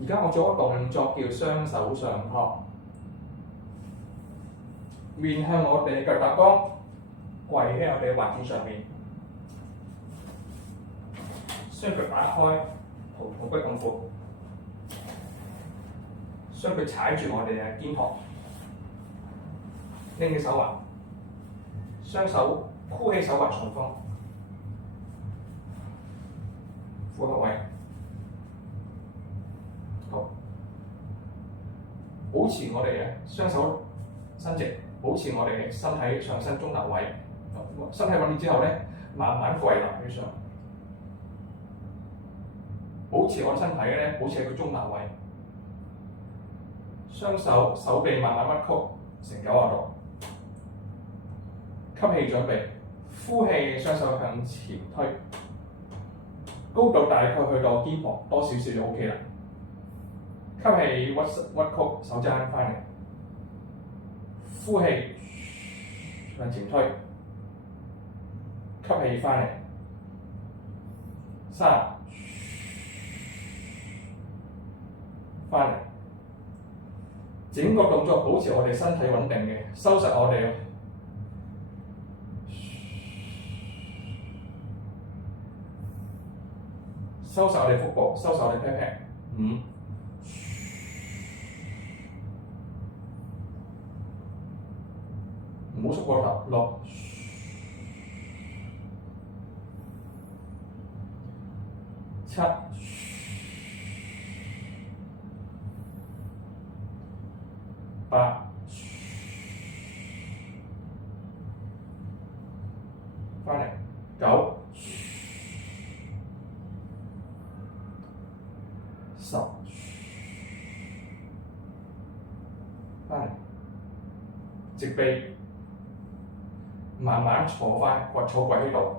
而家我做一個動作叫雙手上托，面向我哋腳踏桿，跪喺我哋嘅滑墊上面，雙腳打開，肚骨咁闊，雙腳踩住我哋嘅肩膀，拎起手環，雙手箍起手環上方，虎口位。好，保持我哋嘅雙手伸直，保持我哋身體上身中立位。身體穩定之後咧，慢慢跪立起上，保持我身體咧，保持喺個中立位。雙手手臂慢慢屈曲成90度，吸氣準備，呼氣雙手向前推，高度大概去到肩膀多少少就 OK 啦。吸氣屈曲手踭翻嚟，呼氣向前推，吸氣翻嚟，3，翻嚟，整個動作保持我哋身體穩定嘅，收實我哋，收實我哋腹部，收實我哋 pat pat。5，唔好縮過頭。6，7，8，翻嚟9，10，翻嚟，直臂，慢慢坐翻，坐跪喺度。